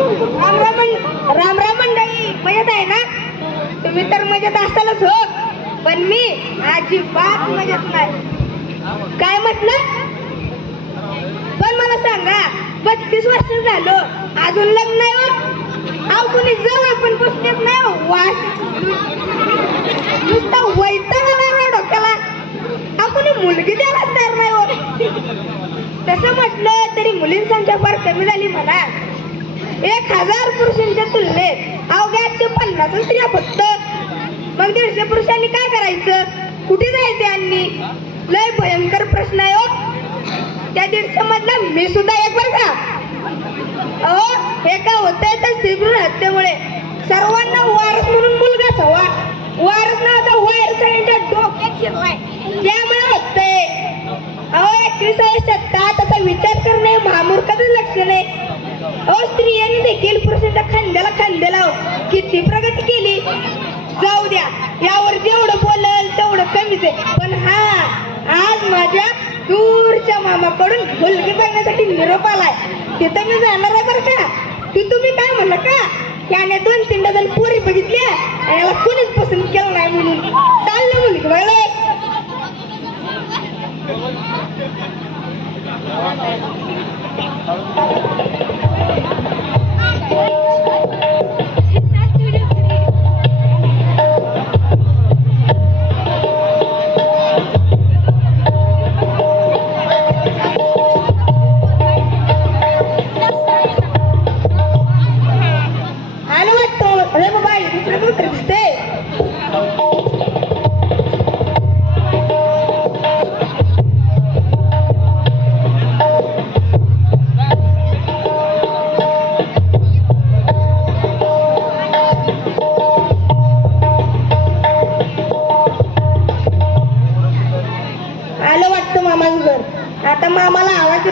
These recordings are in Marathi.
राम राम राम मंडळी मजेत आहे ना? तुम्ही तर मजेत असालच हो. पण मी अजिबात मजेत नाही. काय म्हटलं? पण मला सांगा बत्तीस वर्ष झालं अजून लग्न नाही होत अहो कुणी जवळ पण पुसण्यात नाही हो वास. नुसता वैताग आला ना डोक्याला. अहो कुणी मुलगी द्यायला तयार नाही हो तसं म्हटलं तरी मुलींची संख्या फार कमी झाली म्हणा. एक हजार पुरुषांच्या तुलनेत अवघ्या एकशे पन्नास स्त्रिया फक्त. मग दीडशे पुरुषांनी काय करायचं? कुठे जायचे यांनी? लय भयंकर प्रश्न आहे हो. त्या दीडशे मधला मी सुद्धा एक बरं का? अहो हे काय होतंय तर स्त्रीभ्रूण हत्येमुळे? सर्वांना वारस म्हणून मुलगाच हवा वारस नावाचा वायर सगळ्यांच्या डोक्यात शिरलाय. त्यामुळे होतंय. अहो एकविसाव्या शतकात आता विचार करणे महामूर्खाचं लक्षण आहे. अहो स्त्रियांनी देखील पुरुषांच्या खांद्याला खांदे लाव किती प्रगती केली? जाऊ द्या. यावर जेवढं बोलल तेवढं कमीच आहे. पण हा आज माझ्या दूरच्या मामाकडून मुलगी बघण्यासाठी निरोप आलाय. तिथं मी जाणार आहे बरं का? ती तुम्ही काय म्हणलं का? याने दोन तीन डझन पोरी बघितल्या आणि याला कोणीच पसंत केलं नाही म्हणून. चाललं मुलगी बघलं आलं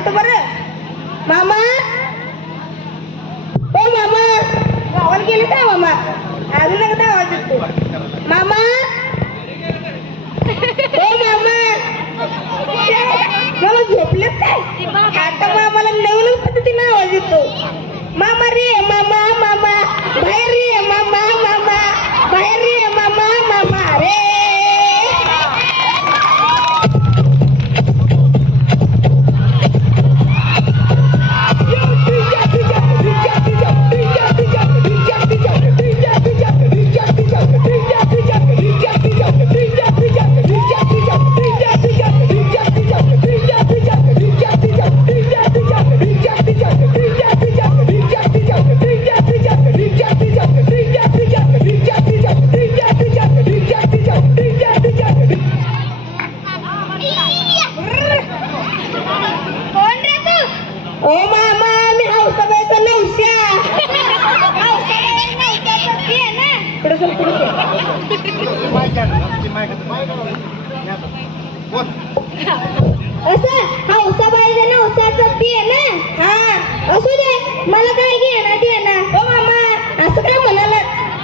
मामाला आवाज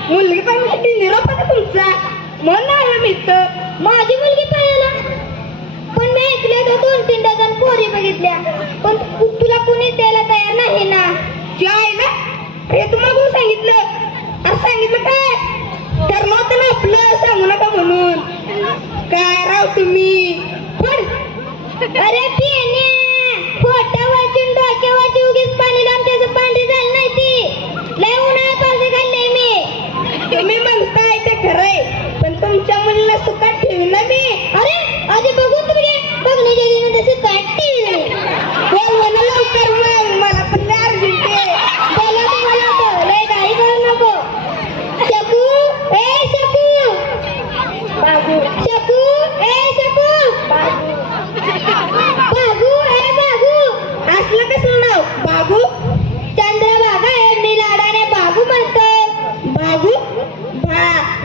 मुलगी पाहण्यासाठी निरोप आहे तुमचा. म्हणून आलो मी इथं. माझी मुलगी पाहायला पण मी ऐकले तर दोन तीन डझन पोरी बघितल्या. पण तुला कुणी द्यायला तयार नाही ना? काय ना हे तुम्हाला सांगितलं. असं सांगितलं काय? ठरलं होतं ना आपलं सांगू नका म्हणून. काय राव तुम्ही? पण अरे पियाने फोटा वाचून डोक्या वाची उगीच पाणी लावून त्याचं पांढरी झालं नाही ती लय उन्हाळ्यात पावसे खाल्ले मी तुम्ही म्हणताय ते खरंय पण तुमच्या मुलीला सुखात ठेवी ना मी अरे आधी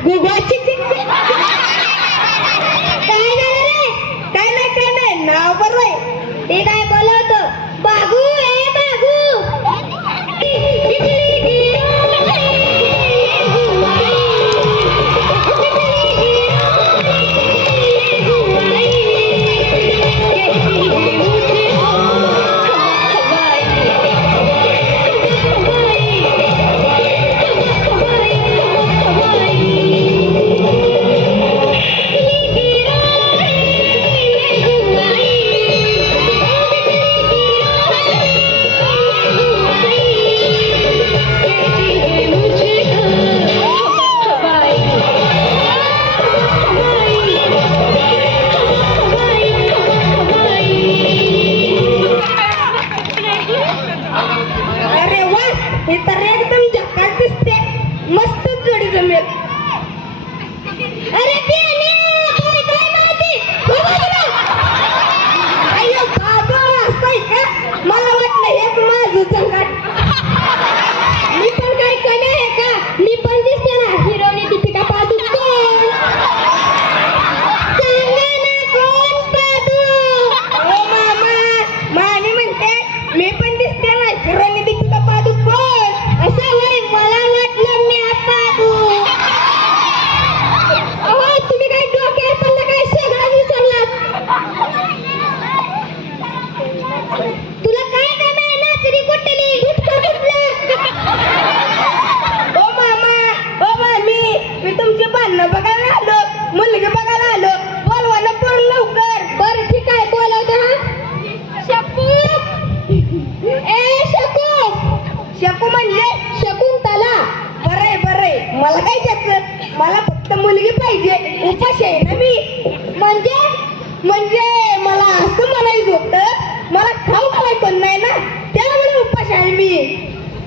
गुगलची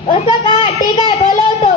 असं का? ठीक आहे बोलवतो.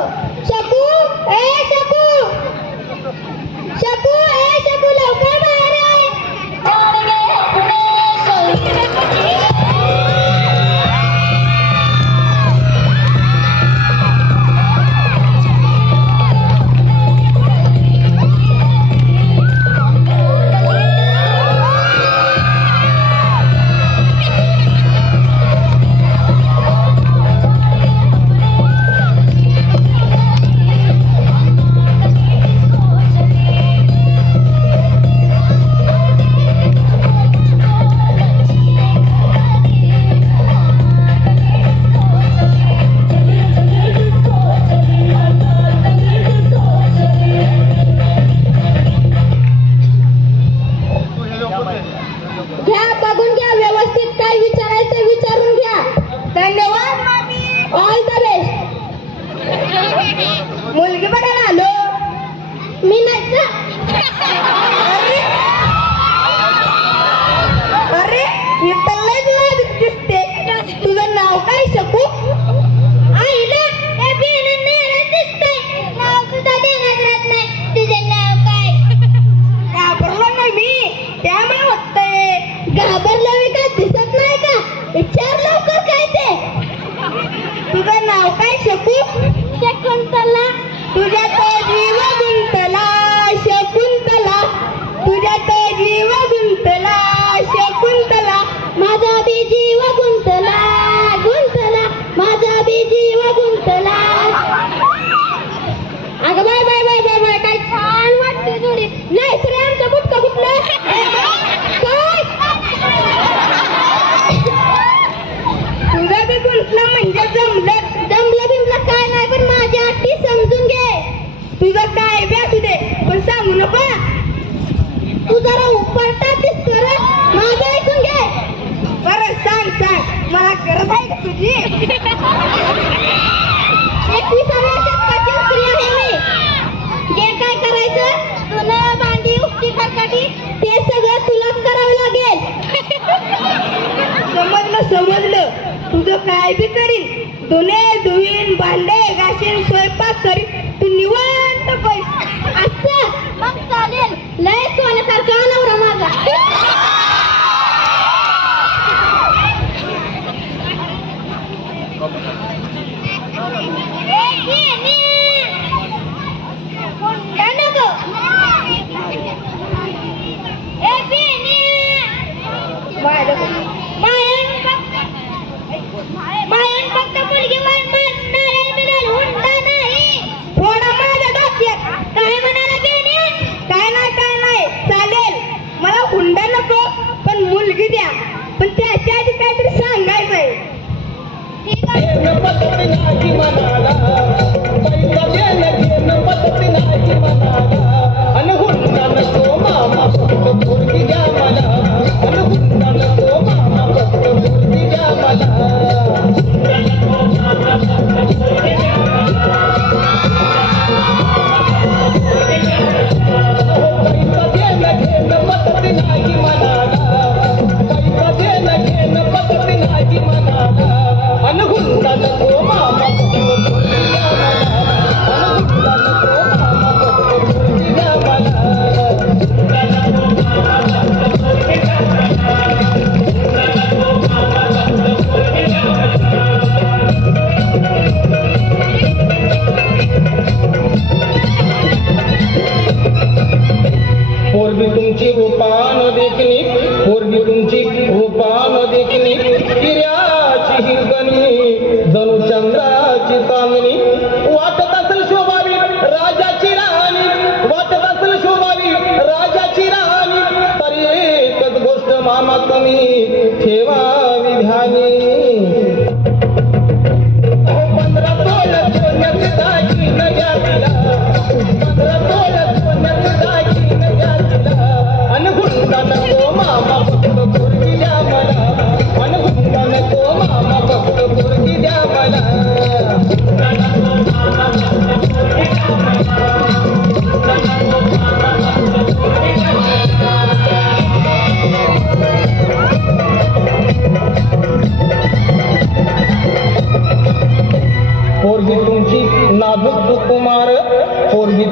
Có ai!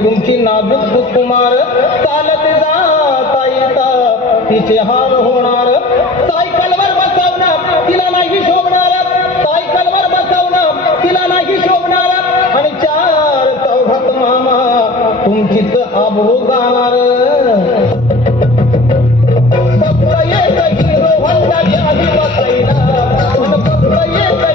तुमची नाजूक सुकुमार चालत जाता येता तिचे हाल होणार. सायकलवर बसवणार तिला नाही शोभणार. सायकलवर बसवणार तिला नाही शोभणार. आणि चार चौघात मामा तुमचीच आबरू जाणार. फक्त एक हिरो होंडाची आधी बसायला फक्त एक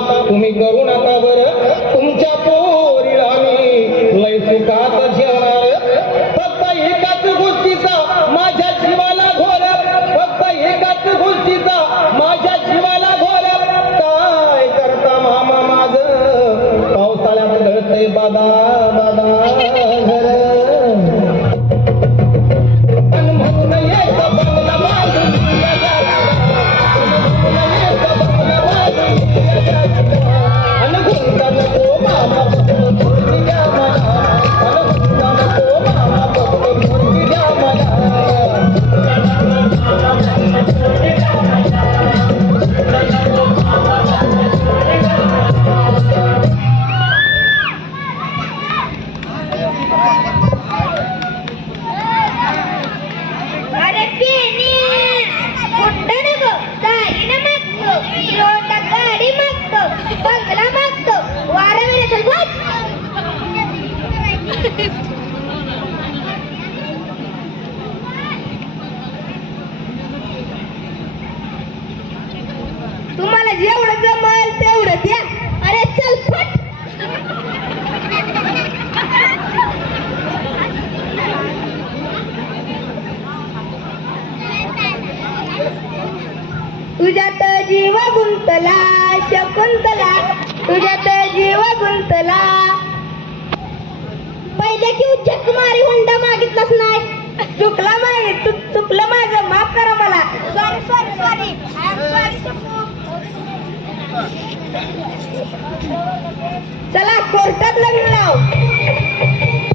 तुम्ही करू नका बरं. तुमच्या पोरीला तुम्हाला जेवढं जमल तेवढं द्या. अरे चल फट. तुझ्यात जीव गुंतला शकुंतला. तुझ्यात जीव गुंतला पहिले की उच्चक मारी हुंडा मागितलाच नाही. चुकला मागे चुकलं माझं. माफ करा मला. सॉरी सॉरी सॉरी चला कोर्टात लग्न लाव.